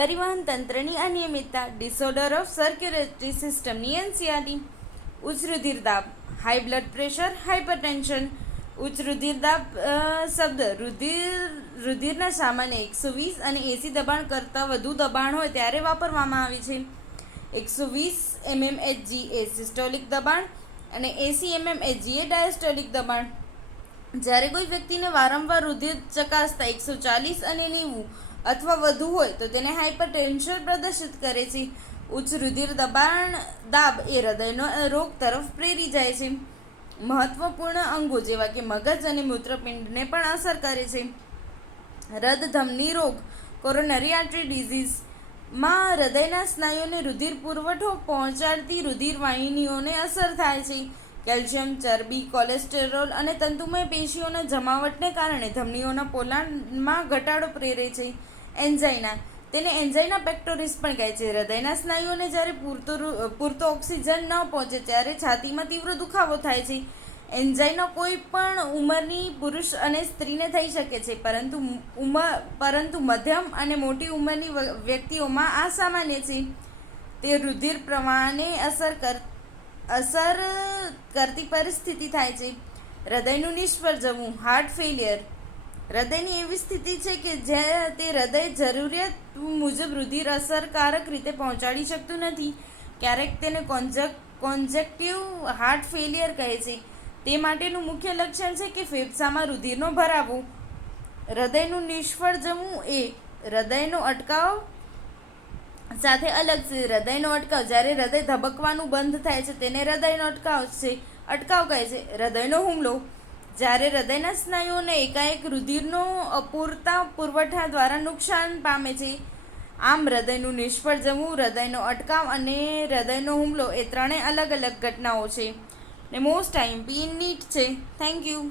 પરિવહન તંત્રની અનિયમિતતા, disorder of circulatory સિસ્ટમની એનસીઆરટી, ઉચ્ચ રુધિર દાબ, હાઈ બ્લડ પ્રેશર, હાઇપરટેન્શન. ઉચ્ચ રુધિર દાબ શબ્દ રુધિરના સામાન્ય 120 અને 80 દબાણ કરતાં વધુ દબાણ હોય ત્યારે વાપરવામાં આવે છે. 120 mmHg એ સિસ્ટોલિક દબાણ અને 80 mmHg એ ડાયસ્ટોલિક દબાણ. જ્યારે કોઈ વ્યક્તિને વારંવાર રુધિર ચકાસતા 140 અને 90 અથવા વધુ હોય તો તેને હાઇપરટેન્શન પ્રદર્શિત કરે છે. ઉચ્ચ રુધિર દાબ એ હૃદયનો રોગ તરફ પ્રેરી જાય છે. મહત્વપૂર્ણ અંગો જેવા કે મગજ અને મૂત્રપિંડને પણ અસર કરે છે. હૃદયધમની રોગ, કોરોનરી આર્ટરી ડિઝીઝ માં હૃદયના સ્નાયુઓને રુધિર પુરવઠો પહોંચાડતી રુધિર વાહિનીઓને અસર થાય છે. કેલ્શિયમ, ચરબી, કોલેસ્ટેરોલ અને તંતુમય પેશીઓના જમાવટને કારણે ધમનીઓના પોલાણમાં ઘટાડો પ્રેરે છે. એન્જાઇના, તેને એન્જાઇના પેક્ટોરિસ પણ કહે છે. હૃદયના સ્નાયુઓને જ્યારે પૂરતો ઓક્સિજન ન પહોંચે ત્યારે છાતીમાં તીવ્ર દુખાવો થાય છે. એન્જાઇના કોઈ પણ ઉંમરની પુરુષ અને સ્ત્રીને થઈ શકે છે, પરંતુ મધ્યમ અને મોટી ઉંમરની વ્યક્તિઓમાં આ સામાન્ય છે. તે રુધિર પ્રવાહને અસર કરતી પરિસ્થિતિ થાય છે. હૃદયનું નિષ્ફળ જવું, હાર્ટ ફેલિયર. હૃદયની એવી સ્થિતિ છે કે જ્યાં તે હૃદય જરૂરિયાત મુજબ રુધિર અસરકારક રીતે પહોંચાડી શકતું નથી. ક્યારેક તેને કોન્જેક્ટિવ હાર્ટ ફેલિયર કહે છે. તે માટેનું મુખ્ય લક્ષણ છે કે ફેફસામાં રુધિરનો ભરાવો. હૃદયનું નિષ્ફળ જવું એ હૃદયનો અટકાવ સાથે અલગ છે. હૃદયનો અટકાવ, જ્યારે હૃદય ધબકવાનું બંધ થાય છે તેને હૃદયનો અટકાવ કહે છે. હૃદયનો હુમલો, જ્યારે હૃદયના સ્નાયુઓને એકાએક રુધિરનો અપૂરતા પુરવઠા દ્વારા નુકસાન પામે છે. આમ હૃદયનું નિષ્ફળ જવું, હૃદયનો અટકાવ અને હૃદયનો હુમલો એ ત્રણેય અલગ અલગ ઘટનાઓ છે ને મોસ્ટ આઈએમપી નીટ છે. Thank you.